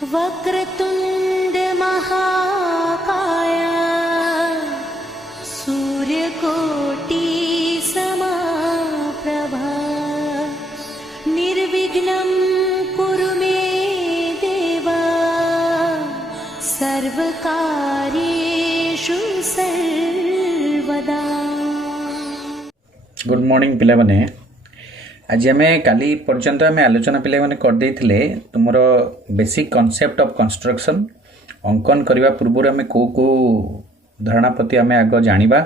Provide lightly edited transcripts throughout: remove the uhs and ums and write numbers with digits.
वक्रतुंड महाकाय सूर्यकोटि समाप्रभा निर्विघ्नं कुरु मे देवा सर्वकार्येषु सर्वदा। गुड मॉर्निंग पिला माने। आज आम काली पर्यंत आम आलोचना पिला माने कर देथिले तुमर बेसिक कॉन्सेप्ट ऑफ कंस्ट्रक्शन अंकन करने पूर्व आम को धारणा प्रति आम आग जानिबा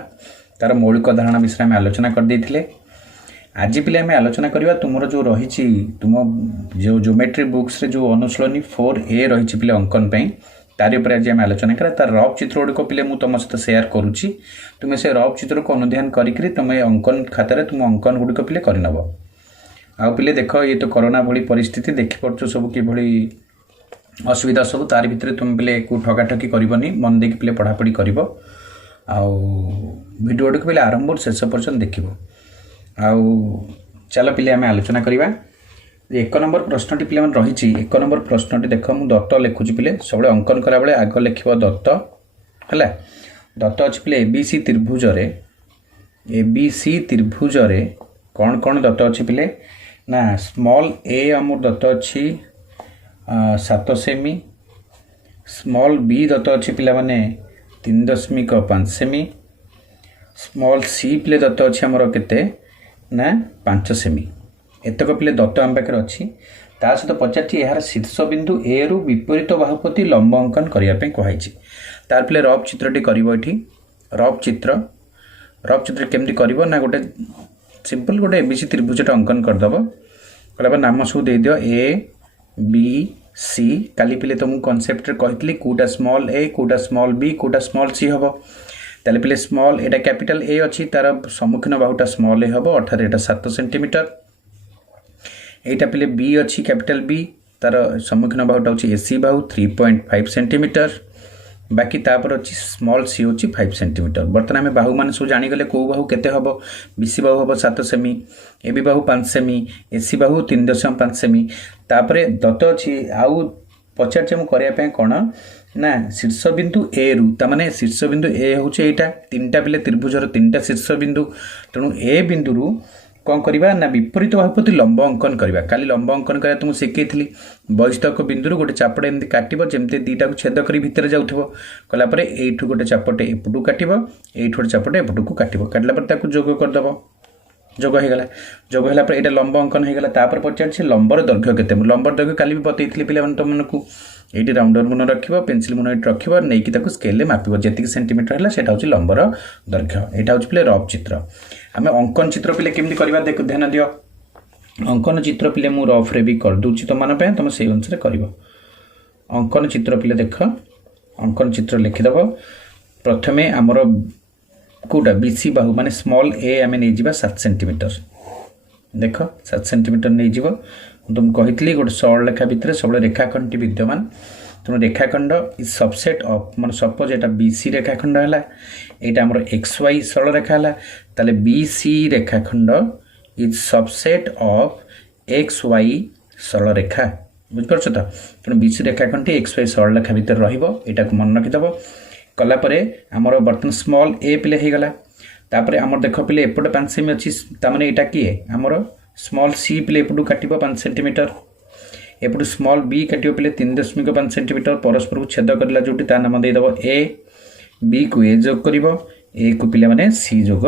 तार मौलिक धारणा विषय आम आलोचना कर देथिले। आज पिला आम आलोचना करबा तुमर जो रही तुम जो ज्योमेट्री बुक्स रे जो अनुशीलनी 4A रही पिले अंकन पे तार उपर आज आम आलोचना करा। तार रफ चित्र गुड़िक पिले मुझे तुम सहित सेयार करुच्ची। तुम्हें से रफ चित्र को अनुध्यान करी तुम अंकन खातार तुम अंकन गुड़िक पिले करनब। आउ पिले देख ये तो कोरोना भली परिस्थिति देखी पड़छ सब कि असुविधा सब तार भितर तुम पिले को ठगाठकी करबनी मन देख पिले पढ़ापढ़ी कर भिडियो को पिले आरंभ शेष पर्यंत देख। चल पिले आम आलोचना करवा। 1 नंबर प्रश्नटी पिले रही 1 नंबर प्रश्नटी देख मु दत्त लिखुची पिले सब अंकन कला बेले आग लिख दत्त है। दत्त अच्छी पिले एबीसी त्रिभुज कौन कौन दत्त अच्छी पिले ना स्मॉल ए आमर दत्त अच्छी 7 सेमी, स्मॉल बी दत्त अच्छी पिला माने 3.5 सेमी, स्मॉल सी पिले दत्त अच्छी आमर केते ना 5 सेमी। एतक पिले दत्त आम पाखे अच्छी। ता सहित पचार यार शीर्ष बिंदु ए रु विपरीत बाहु प्रति लंब अंकन करने कहुई। तार पिले रफ चित्रटी कर रफ चित्र केमती कर ना गोटे सिंपल गोटे एबीसी त्रिभुजटा अंकन करदेव कला नाम सब दे दियो ए बी सी। काली पिले तुमको कनसेप्ट कही कौटा स्मॉल ए कौटा स्मॉल बी कौटा स्मॉल सी हम ताले पिले स्मॉल एटा कैपिटल ए अच्छी तार सम्मुखीन बाहुटा स्मॉल ए हम अर्थात एटा 7 सेंटीमीटर। एटा पिले बी अच्छी कैपिटल बी तार सम्मुखीन बाहुटा हूँ एसी बाहु 3.5 सेंटीमीटर। बाकी तापर अच्छी स्मॉल सी अच्छी 5 सेंटीमीटर। बर्तमान आम बाहु मान सब जानीगले कौ बाहु केते हम बीसी बाहु हम 7 semi, A B Bahu 5 semi, AC Bahu 3.5 semi. तापर दत्त अच्छी आउ पचार करने कौन ना शीर्ष बिंदु ए रु ताने शीर्ष बिंदु ए हूँ यहाँ 3टा पिले त्रिभुजर 3टा शीर्ष बिंदु तेणु ए बिंदु रु कौन करवा ना विपरीत बाहु प्रति लंब अंकन करवा। काली लंब अंकन करा तुमको शिखई बहिष्ठक बिंदु गोटे चापटे एमती काटब जमती दुईटा को छेद कर भितर जाऊँ कलापर यू गोटे चापटे एपटू काटब यू गोटे चापटे एपटू को काटब काटला जोग करदेव जोग होगा जोग है यहाँ लंब अंकन होगा। तापर पचार लंबर दैर्घ्य केते लंबर दैर्घ्य काली भी बतई पे तुमको ये राउंडर मुन रख पेनसिल मुन ये रख नहीं स्केल मापिब जी सेंटीमीटर है से हूँ लंबर दैर्घ्य। यहाँ हूँ पे रफ चित्र। आम अंकन चित्र पिले केमती करवा देख ध्यान दियो। अंकन चित्र पिले मु रफ रे भी कर दूची तुम मान तुम से अनुसार कर। अंकन चित्र पिले देख अंकन चित्र लिखिदेव। प्रथमे आमर कौटा बीसी बाहु माने स्मॉल ए आम नहीं 7 सेंटीमीटर देख 7 सेंटीमीटर नहीं तुम कही गोटे सरल रेखा भितर सब रेखाखंड विद्यमान। तेणु रेखाखंड इज सबसेट ऑफ मान सपोज यहाँ बीसी रेखाखंड है यहाँ आमर एक्स वाई सरल रेखा है ताले बीसी रेखाखंड is subset of X Y सरल रेखा बुझिपार तो। तेणु बीसी रेखाखंड एक्स वाई सरल रेखा भितर रहा को मन रखिदेव। कलापर आमर बर्तमान स्मॉल ए पिले होगला। तापर आमर देख पिले एपटे 5 सेमी अच्छी ताने यहाँ किए आमर स्मॉल सी पिले एपटू काट 5 सेंटीमीटर एपटू स्मॉल बी काट पिले 3.5 सेंटीमीटर परस्पर को छेद करला जो नाम देदेव ए बी को ए जोग कर ए को पिले माने सी जोग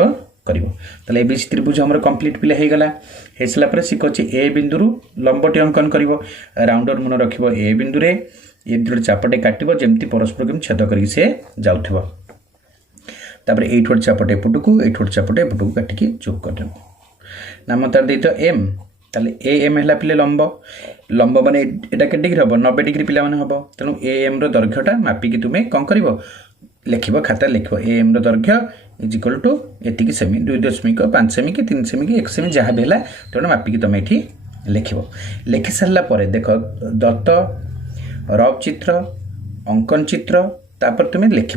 कर एबीसी त्रिभुज आम कंप्लीट पिले होगला। हो सारापर सी कहे ए बिंदु लंबटी अंकन कर राउंडर मुन रख ए बिंदु रे ये चापटे काटब जमती परस्पर को छेद करके सी जाऊँ। तापर ये चापटे एपटू को ये चापटे एपटू को काटिकी जोग कर नाम तार दे एम ताले ए एम है पिले लंब लंब माने एटा के डिग्री हम 90 डिग्री पिला माने हम। तेणु ए एम दैर्घ्यटा मापिकी तुम्हें कौन कर लिख खाता लिख ए एम दैर्घ्य इज इक्वल टू एति सेमी 2.5 सेमी कि 3 सेमी कि 1 सेमी जहाँ भी है तेणु मापिकी तुम ये लिख लिखि सारापर देख दत्त रफ चित्र अंकन चित्र तापर तुम्हें लिख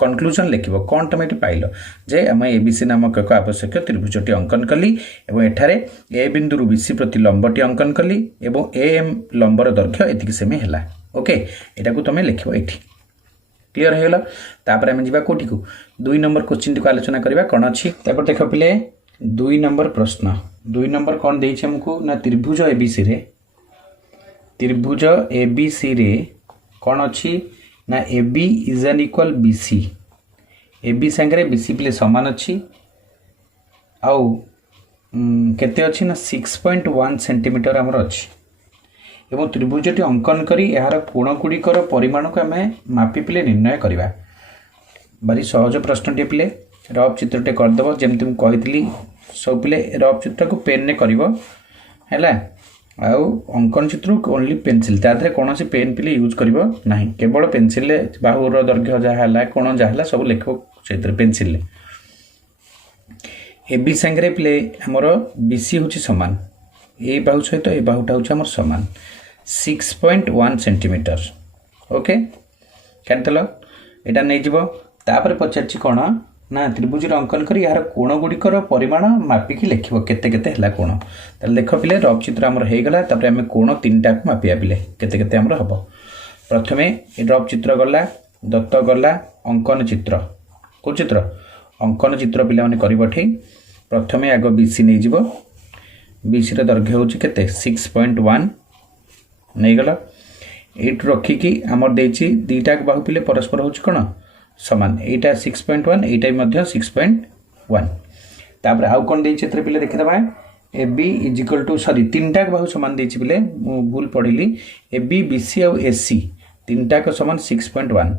कनक्लूजन लिख कौन तुम ये पाइल जे आम एबीसी नामक एक आवश्यक त्रिभुजटी अंकन कली और एठारे ए बिंदु बीसी प्रति लंबटी अंकन कली और ए एम लंबर दैर्घ्य एतिक सेमी है। ओके एटा को तुम लिख ये क्लीयर हो तापर आम जा कौटी को 2 नंबर क्वेश्चन को आलोचना करवा कौन अच्छी देख पिले 2 नंबर प्रश्न 2 नंबर कौन देछि हमको ना त्रिभुज एबीसी रे कौन अच्छी ना AB is an equal BC AB सांगे BC पिले समान अच्छी आउ केते अच्छी ना 6.1 सेंटीमीटर आमर अच्छी एवं त्रिभुजटी अंकन करी यार कोण गुड़िकर परिमाण को आम मापी पिले निर्णय करवा भारी सहज प्रश्नटे पिले रफ चित्रटे करदेव जमती मुझे कही सब पिले रफ चित्र को पेन ने कर अंकन चित्र ओनली पेनसिल तादे कौन पेन पिले यूज करना केवल पेनसिल बाहुर दैर्घ्य जहाँ कोण जहाँ सब लिख से पेनसिल एबी सांगे पिले आमर BC हूँ सामान ए बाहु सहित ए बाहुटा हूँ आमर सामान 6.1 सेंटीमीटर ओके काटिदेल यहाँ नहीं तापर पचार कौन ना त्रिभुजर अंकन कर यार कोण गुड़िकर परिमाण मापिकी लिख केते कोण ताले देख पिले रफ चित्र आमर होगला आम कोण 3टा को मापिया पिले केते आमर हम प्रथमे रफ चित्र गला दत्त गला अंकन चित्र को चित्र अंकन चित्र पिला माने करिब ठे प्रथमे आग BC नहीं जीवो BC र दैर्घ्य होची केते 6.1 नहीं गला एट रखिकी आमर देछि दीटा बाहु पिले परस्पर होची कोन समान एटा 6.1 एटा मध्य 6.1 तापर आउ कोन देछि एतरे पिले देखि दबा AB is equal to sorry 3टा बाहु समान देछि पिले मु भूल पढिली AB BC और AC 3टा को समान 6.1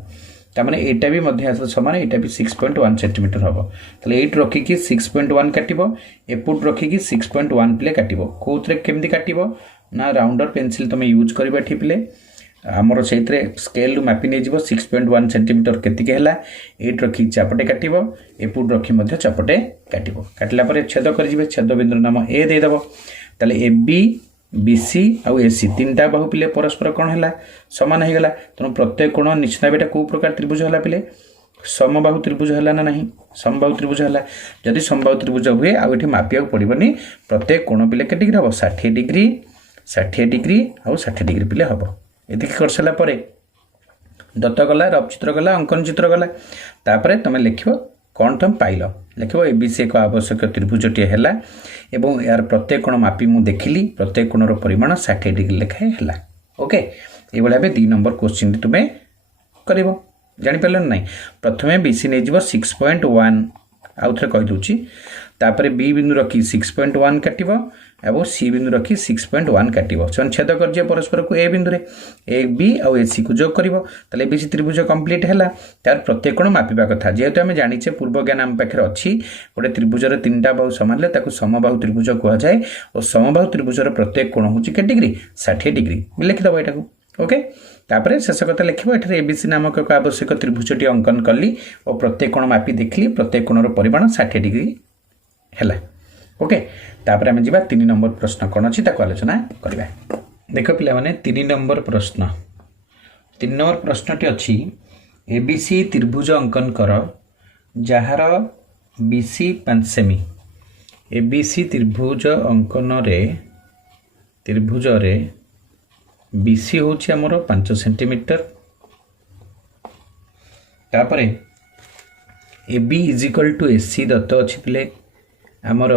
तामाने एटा भी मध्य समान एटा भी 6.1 सेंटीमीटर हम ताले 8 रखिकी 6.1 काटिबो एपुट रखिकी 6.1 पिले काटिबो कोथरे केमदी काटिबो ना राउंडर पेंसिल तुम यूज करबा ठी पिले आमर से स्केल मैपी नहीं जीव 6.1 सेंटीमीटर केतिक है 8 रखी चापटे काटिबो एपुट रखी मध्य चापटे काटिबो काटला परे छेद कर छेद बिंदु नाम ए देदेव ताले AB BC आउ AC 3टा बाहु पिले परस्पर कौन है समान हो गला तेणु प्रत्येक कोण निश्चित भाव कौ प्रकार त्रिभुज है पिले समबाहु त्रिभुज है ना नहीं समबाहु त्रिभुज है जदि समबाहु त्रिभुज हुए आउ ये मापिया पड़ोनी प्रत्येक कोण पिले के डिग्री हम 60 डिग्री 60 डिग्री आउ 60 डिग्री पिले हम ये कर सारापर दत्त गला रफ चित्र गला अंकन चित्र गला तापर तुम लिख कौन तुम पाइल लिख ABC एक आवश्यक त्रिभुजटे है एवं यार प्रत्येक कोण मापी मु देखिली प्रत्येक कोणर परिमाण 60 डिग्री लेखाए है ओके ये भाव 2 नंबर क्वेश्चन तुम्हें कर जापर ना प्रथमे BC नहीं जीव 6.1 आउ थे कहीदे तापर B बिंदु रखी 6.1 काट एवं C बिंदु रखी 6.1 काट से छेद कर परस्पर को A बिंदु AB आउ AC को जोग कर ABC त्रिभुज कंप्लीट है तार प्रत्येक कोण मापिबा कथा जेहेतु आम जाचे पूर्व ज्ञान आम पाखे अच्छी गोटे त्रिभुजर 3टा बाहु समान समबाहु त्रिभुज कहुए और समबाहु त्रिभुजर प्रत्येक कोण हूँ के डिग्री 60 डिग्री लिखिदेव यहाँ ओके तापर शेष कथा लिख ABC नामक एक आवश्यक त्रिभुजटी अंकन कली और प्रत्येक कोण मापी देखली प्रत्येक कोणर परिमाण 60 डिग्री है ओके तापर आम जा 3 नंबर प्रश्न कौन अच्छी आलोचना करवा देख पिला माने 3 नंबर प्रश्न 3 नंबर प्रश्नटी अच्छी ABC त्रिभुज अंकन कर जार BC 5 सेमी ABC त्रिभुज अंकन त्रिभुज BC हूँ आमर 5 सेंटीमीटर तापर AB is equal to AC दत्त अच्छी पिले आमर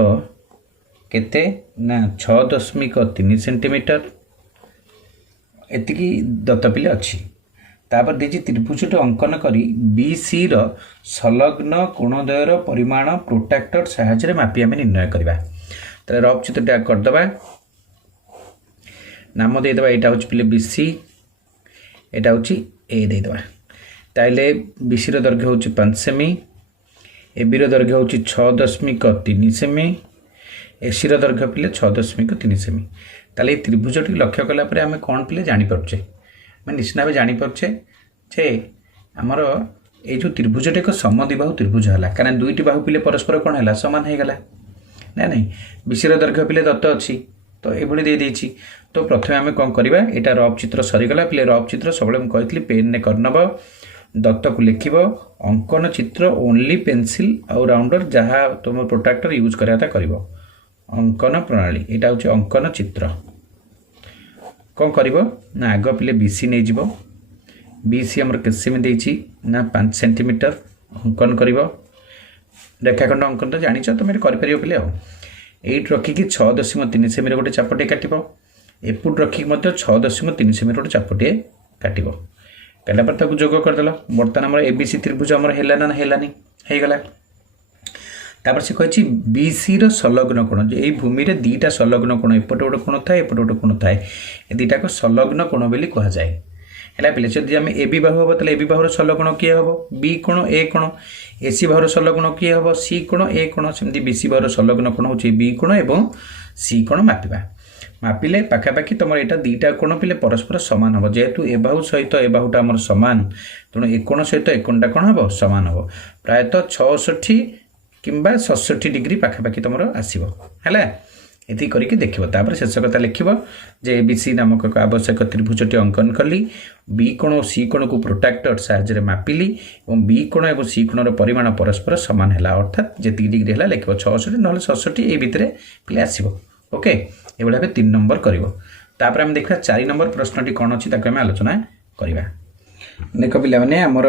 केते ना 6.3 सेंटीमीटर एतिकी दत्त पिले अच्छी तापर देजी त्रिभुजटे अंकन करी BC रो संलग्न कोणद्वयर परिमाण प्रोट्रैक्टर साहाय्य मापी आम निर्णय करवा तो रफ चित्रटा करदे नाम देदेबा यहाँ हूँ पिले BC यहाँ हूँ ए देदेबा ताइले BC रो दैर्घ्य हूँ 5 सेमी AB रो दैर्घ्य हूँ 6.3 सेमी AC रो दैर्घ्य पिले 6.3 सेमी ताले त्रिभुजटी लक्ष्य कलापर आम कौन पिले जापे मैं निश्चित भाव जापे जे आमर ये जो त्रिभुजटे एक समद्विबाहु त्रिभुज है कारण 2टी बाहु पिले परस्पर कौन है सामान हो गला ना नहीं BC रो दैर्घ्य पिले दत्त अच्छी तो ये दे देछि तो प्रथमे आम कौन करवा यहाँ रफ चित्र सरीगला पिले रफ चित्र सब कही पेन ने करनब दत्त को लिख अंकन चित्र ओनली पेंसिल आउ राउंडर जहाँ तुम प्रोट्रैक्टर यूज कराता कर अंकन प्रणाली यहाँ हूँ अंकन चित्र कौन कर ना आग पिले बीसी नहीं जीव बीसी आमर केसीम देती ना 5 सेंटीमीटर अंकन कर रेखाखंड अंकन तो जान तुम कर पे एट रखिकी 6.3 सेमी गोटे चापटे काट एपट रखिक 6.3 सेमी गोटे चापटे काट काटा पर जोग करदेल बर्तमान आम एबीसी त्रिभुज आमर है ना है गला तापर से कही बीसी संलग्न कोण जो यही भूमि रे दीटा संलग्न कोण एपटे गोटे कोण थाए एपटे गोटे कोण थाए दीटा को संलग्न कोण बोली कह जाए है पे जब आम ए बी बाहु हम तो ए बी बाहुर संलग्न किए हम बी कोण ए कोण एसी बाहुर संलग्न किए हम सी कोण ए कोण सेमती बीसी बाहुर संलग्न कोण हो बी कोण एवं सी कोण मापिबा मापिले पाखापाखि तुम यहाँ दीटा कोण पिले परस्पर सामान हम जेहेतु ए बाहु सहित ए बाहुटा आम सामान तेणु ए कोण सहित ए कोणटा कौन हम सामान हम प्रायतः 66 किंबा 67 डिग्री पाखापाखि तुम आसो है ये करके देखिए शेष कथा लिख जे एबीसी नामक एक आवश्यक त्रिभुजटी अंकन कली बी कोण और सी कोण को प्रोट्राक्टर साहाय्य मापिली और बी कोण और सी कोणर परिमाण परस्पर सामान है अर्थात जी डिग्री है लिख 66 ना 67 ये भितर पे आसो ओके ये भाव 3 नंबर कर आम देखा 4 नंबर प्रश्नटी कौन अच्छी आम आलोचना करवा देख पे आमर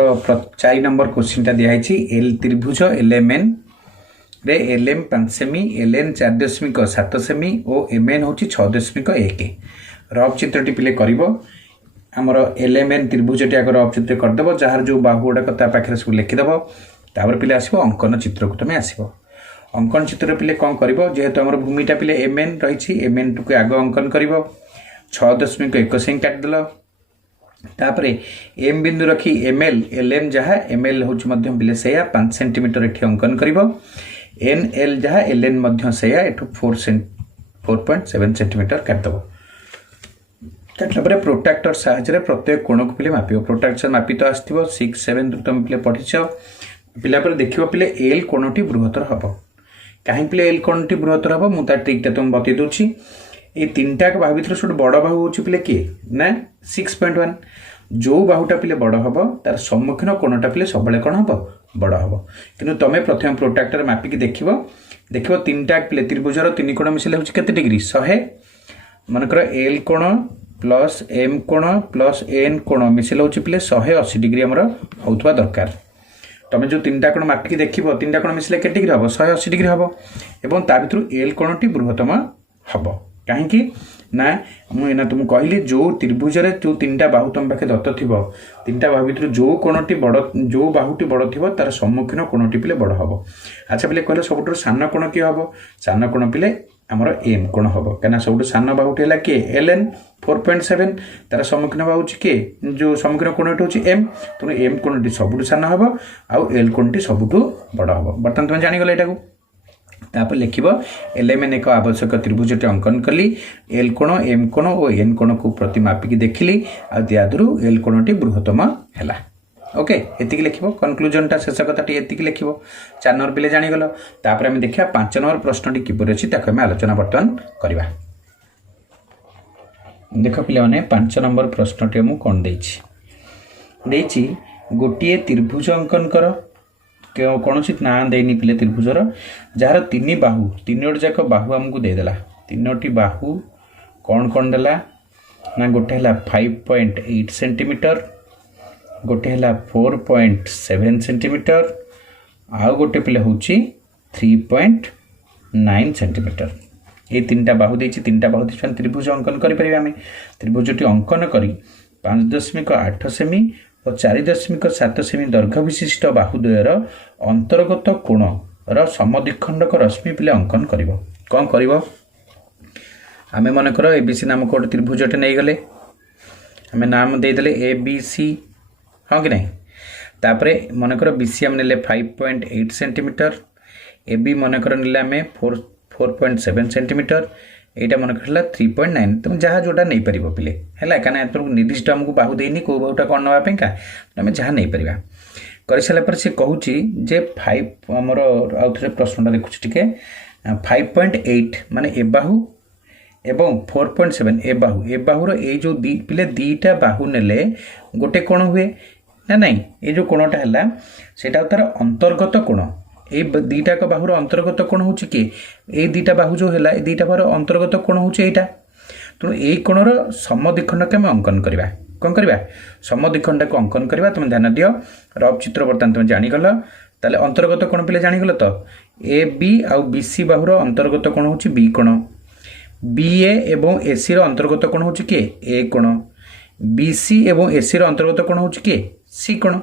4 नंबर क्वेश्चन दिखाई एल त्रिभुज एलएमएन रे एलएम 5 सेमी एलएन 4.7 सेमी और एमएन हूँ 6.1 रफ चित्रटी पिले कर आमर एलएमएन त्रिभुजटी आगे रफ चित्र करदेव जार जो बाहु गुड़ाक पाखे सब लिखिदेव तापर पिले आसो अंकन चित्र को तुम आसो अंकन चित्र पिले कौन कर जेहेतु आम भूमिटा पिले एमएन रही एमएन टू आग अंकन कर 6.1 सेमी काटिदेल तापर एम बिंदु रखी एमएल एलएम जहाँ एमएल हूँ पिले से 5 सेंटीमीटर ये अंकन कर एन एल जहाँ एल एन से 4.7 सेंटीमीटर काटिदेव काटला प्रोट्राक्टर साहाय्य प्रत्येक कोण को पिले माप प्रोट्राक्टर मापी तो आसो 6 7 तुम पिले पढ़ीच पिला देख पिले एल कोणटी बृहत्तर हम कहीं पिले एल कोणटी बृहत्तर हम मुझे ट्रिकटा तुम बतई दूसरी ये 3टा बाहु भर सब बड़ बाहु हूँ पिले किए ना 6.1 जो बाहुटा पिले बड़ हम तार सम्मुखीन कोणटा पिले सब कौन हम बड़ हम कि तुम प्रथम प्रोट्राक्टर मापिकी देख 3टा पिले त्रिभुजर 3 कोण मिसले हूँ केते डिग्री 100 मनकर एल कोण प्लस एम कोण प्लस एन कोण मिसले हूँ पिले 180 डिग्री आमर होता दरकार तुम जो 3टा कोण मापिकी देख 3टा कोण मिसले के डिग्री हम 180 डिग्री हम एवं ता भर एल कोणटी बृहत्तम हम कहीं ना मुझे तुम कहली जो त्रिभुजरे जो 3टा बाहु तुम पाखे दत्त थी 3टा बाहु भर जो कोणटी बड़ जो बाहुटी बड़ थी तार सम्मुखीन कोणटी पिले बड़ हम अच्छा पिले कहले सब सान कोण किए हम सान कोण पिले आमर एम कोण हम कहीं सब सान बाहुटी है किए एल एन 4.7 तार सम्मुखीन बाहु किए जो सम्मुखीन कोणटी हूँ एम तेणु एम कोणटी सबुठ सान हम आउ एल कोणटी सबुठ बड़ हम बर्तमान तुम जानीगल यहाँ तापर लिख एलएमएन एक आवश्यक त्रिभुजटी अंकन कली एल कोण एम कोण और एन कोण को प्रति मापिकी देखिली आदि एल कोणटी बृहत्तम है ओके ये लिख कनक्लूजनटा शेष कथाटी ये लिख 4 नंबर पिले जानीगल तापर आम देखा 5 नंबर प्रश्नटी किपर अच्छी आम आलोचना बर्तमान करवा देख पे 5 नंबर प्रश्नटी मुझे कौन देती गोटे त्रिभुज अंकन कर कौन सी ना देनी पिले त्रिभुजर जार 3 बाहु 3 जाक बाहु आमको देदेला 3टी बाहु कौन कौन देला ना गोटे है 5.8 सेंटीमीटर गोटे है 4.7 सेंटीमीटर आउ गोटे पिले हूँ 3.9 सेंटीमीटर ये 3टा बाहु देती 3टा बाहु दे त्रिभुज अंकन करें त्रिभुजटी अंकन कर 5.8 सेमी और 4.7 सेमी दैर्घ्य विशिष्ट बाहुद्वयर अंतर्गत कोण समद्विखंडक रश्मि पिले अंकन कर कौन कर आम मनकर एबीसी नामक गोटे त्रिभुजटे नहीं गले आम नाम देदेले एबीसी हाँ कि नहीं तापर मनकर बीसी आम ने 5.8 सेंटीमीटर एबी मनकर ने आम 4.7 सेंटीमीटर यहाँ मनकर 3.9 तुम जहाँ जोटा नहीं पार पिले है कहीं निर्दिष्ट आमको बाहु देनी कौ बाहुटा कौन नापी आम जहाँ नहीं पार कर सारापर से कहूँ जे 5 आमर आउ थे प्रश्नटा देखुच टे 5.8 माने ए बाहु एवं 4.7 ए बाहुर ये जो पिले 2टा बाहु नेले गोटे कोण हुए ना नहीं ये जो कोणटा है सेटा तार अंतर्गत कोण ये 2टाक बाहुर अंतर्गत कोण हूँ कि ये 2टा बाहु जो है 2टा बाहुर अंतर्गत कोण हूँ यहाँ तेणु यही कोणर समद्विखंड के आम अंकन करवा कौन करवा समद्विखंड को अंकन करवा तुम ध्यान दियो रफ चित्र बर्तमान तुम जानीगल ताले अंतर्गत कोण पिले जानीगल तो ए बी आउ बी सी बाहुर अंतर्गत कोण होची बी कोण बी ए एवं ए सी रो अंतर्गत कोण होची के ए कोण बी सी एवं ए सी रो अंतर्गत कोण होची के सी कोण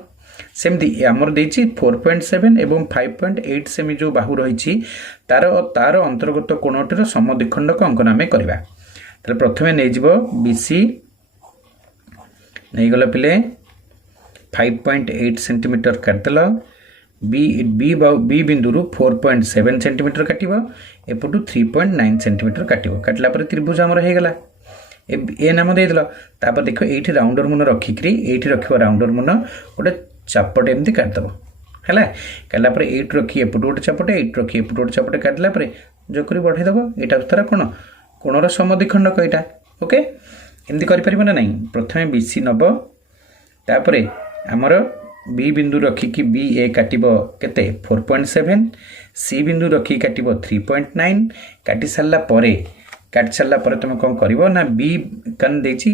सेमती आमर देछि 4.7 एवं 5.8 सेमी जो बाहु रही तार तार अंतर्गत कोणटीर समद्विखंड को अंकन आम करवा ताले प्रथमे नै जिवो बी सी नहीं गला पिले 5.8 सेंटीमीटर काटदेल बी बी बी बिंदु 4.7 सेंटीमीटर काटिबो एपटू 3.9 सेंटीमीटर काटिबो काटला पर त्रिभुज हमर हे गला ए नाम दे दिलो तापर देखो एठी राउंडर मुन रखिकरी एठी रखिबो राउंडर मुन गोटे चापट एमती काटदबो हैला काटला पर एठी रखि एपटू गोटे चापट एठी रखि एपटू गोटे चापट काटला पर जो करी बढ़ाई दबो एटा तारा कोन कोणर समद्विखंड कइटा ओके एमती करि परिबो ना नहीं प्रथमे बीसी नब तापर आमर बी बिंदु रखिकी बी ए काटिबो केते 4.7 सी बिंदु रखी काटिबो 3.9 काटि सारला परे तुम कौन करिवो ना बी कन देछि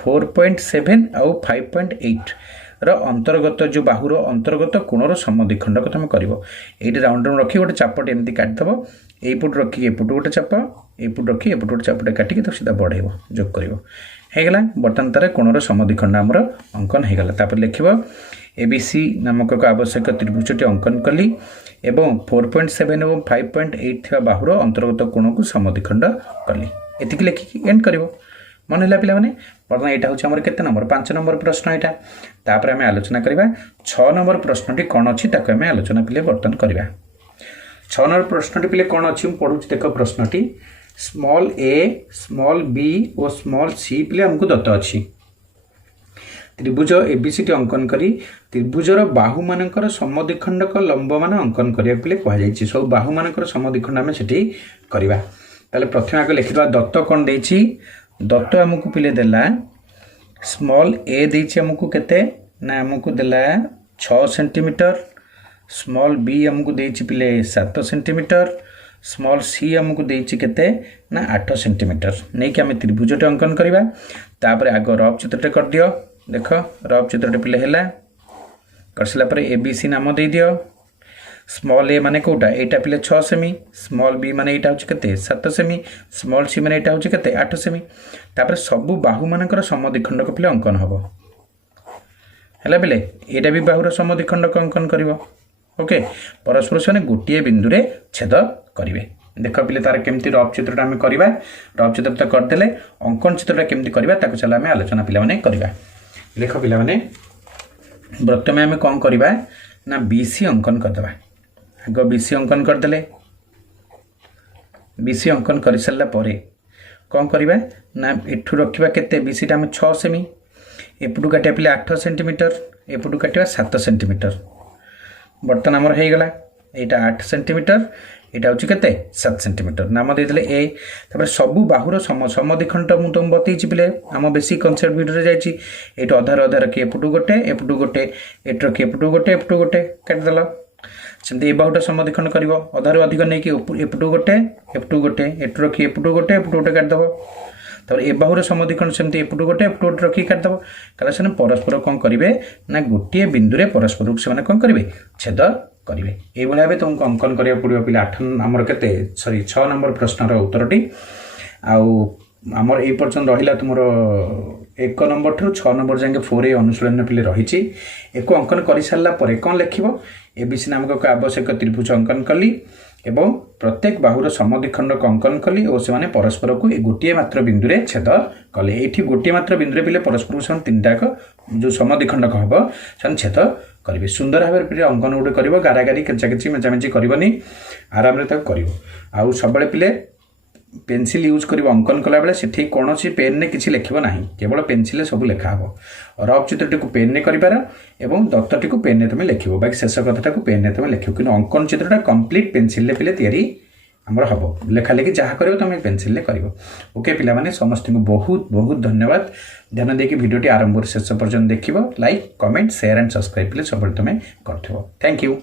4.7 आउ 5.8 रो अंतर्गत जो बाहुर अंतर्गत कोणर समद्विखंड को तुम करिवो एठी राउंडर रखी गोटे चापट एमती काट दबो एपुट रखी एपुट गोटे चाप एपुट रखी एपुट गोटे चापट काटिकी तो सीधा बढ़ेबो जोग करिवो हेगला बर्तमान तार कोणर समद्विखंड आमर अंकन हेगला तापर लिखिबो एबीसी नामक एक आवश्यक त्रिभुजटी अंकन कली एवं 4.7 एवं 5.8 थिबा बाहुर अंतर्गत कोण को समद्विखंड कली एतिक लिखिकी एंड करिवो मन हला पिला माने बर्तमान एटा होछि हमर केते नंबर 5 नंबर प्रश्न एटा तापर हम आलोचना करबा 6 नंबर प्रश्नटी कोन अछि ताको हम आलोचना पिले बर्तन करबा 6 नंबर प्रश्नटी पिले कोन अछि हम पढुछि देखो प्रश्नटी स्मॉल ए स्मॉल बी और स्मॉल सी पिले हमको दत्त अछि त्रिभुज एबीसीटी अंकन करी त्रिभुजर बाहु मानकर समद्विखंड को लंब मान अंकन करिया पिले कहा जायछि सब बाहु मानकर समद्विखंड हम सेठी करबा ताले प्रथम आगे लिखिबा दत्त कोन देछि दत्त हमको पिले देला स्मॉल ए देछि हमको केते ना हमको देला 6 सेंटीमीटर स्मॉल बी हमको देछि पिले 7 सेंटीमीटर स्मॉल सी हमको देछि केते ना 8 सेंटीमीटर नै कि हम त्रिभुजटे अंकन करबा तापर आगे रफ चित्रटे कर दियो देख रफ चित्रटे पिले हैला करसला पर एबीसी नाम दे दियो स्मॉल ए माने कोटा एटा पिले 6 सेमी स्मॉल बी माने एटा होछि केते 7 सेमी स्मॉल सी माने एटा होछि केते 8 सेमी तापर सब बाहु मानकर समद्विखंड को पिले अंकन हबो हैला पिले एटा भी बाहुर समद्विखंड को अंकन करिवो ओके परस्पर से गोटे बिंदु रे छेद करिवे देख पिले तार केमती रफ चित्रटा हम करबा रफ चित्र तो करदेले अंकन चित्रटा केमती करबा ताको चला हम आलोचना पिला माने करबा लेख पिला माने प्रथमे हम कोन करबा ना बीसी अंकन कर देबा आगो बीसी अंकन कर देले बीसी अंकन कर सल्ला परे कोन करबा ना एठु रखिबा केते बीसी टा हम 6 सेमी एपुटु काटिया पिले 8 सेंटीमीटर एपुटु काटिया 7 सेंटीमीटर बर्तन आमर हो गला एटा 8 सेंटीमीटर एटा होछि केते 7 सेंटीमीटर नाम दे देले ए तबे सबु बाहुर समद्विखंड मु तुम बतैछि पिले हम बेसी कॉन्सेप्ट वीडियो रे जाइछि एटा अधार अधार के एपुटु गोटे एटर के एपुटु गोटे काट देला सेमते ए बाहुटा समद्विखंड करिवो अधार अधिक नै कि एपुटु गोटे एटर के एपुटु गोटे काट दबो तब ए बाहुर समद्विखंड सेमते एपुटु गोटे रखी काट दबो काला से परस्पर कोन करिवे ना गोटे बिंदु रे परस्पर से माने कोन करिवे छेद करिवे ए भले भाबे तुमको अंकन करिया पड़ियो पिला 8 नंबर केते सॉरी 6 नंबर प्रश्न रो उत्तरटी आउ हमर ए पर्यंत रहिला तुमरो 1 नंबर ठु 6 नंबर जाके 4 अनुशीलन पिले रहिछि एको अंकन करि सारला परे कोन लिखिबो एबीसी नामक एक आवश्यक त्रिभुज अंकन कली एवं प्रत्येक बाहुर समद्विखंड को अंकन कली और से माने परस्पर को गोटे मात्र बिंदु रे छेद कले एठी गोटे मात्र बिंदु रे पिले परस्पर से तीनटा को जो समद्विखंड को हबो सन छेद करिवे सुंदर भाबे पिले अंकन उडे करिवो गारागारी केचाकेची मेचामेची करिवनी आराम रे तक करिवो आउ सबले पिले पेंसिल यूज करिवो अंकन कला बेले सेठी कोनोसी पेन ने किछि लिखिबो नाही केवल पेंसिल सब लिखा हबो रफ चित्रटी को पेन ने करि पारो एवं दत्तटी को पेन ने तुम लिखिबो बाकी शेष कथाटा को पेन ने तुम लिखिबो कि अंकन चित्रटा कंप्लीट पेंसिल ले पिले तयारी हमर हबो लेखा लेखि जहा करिवो तुम पेंसिल ले करिवो ओके पिला माने समस्त को बहुत बहुत धन्यवाद ध्यान देकी वीडियोटी आरंभ से शेष पर्यंत देखिबो like comment share and subscribe पिले सब तुम करथिबो थैंक यू।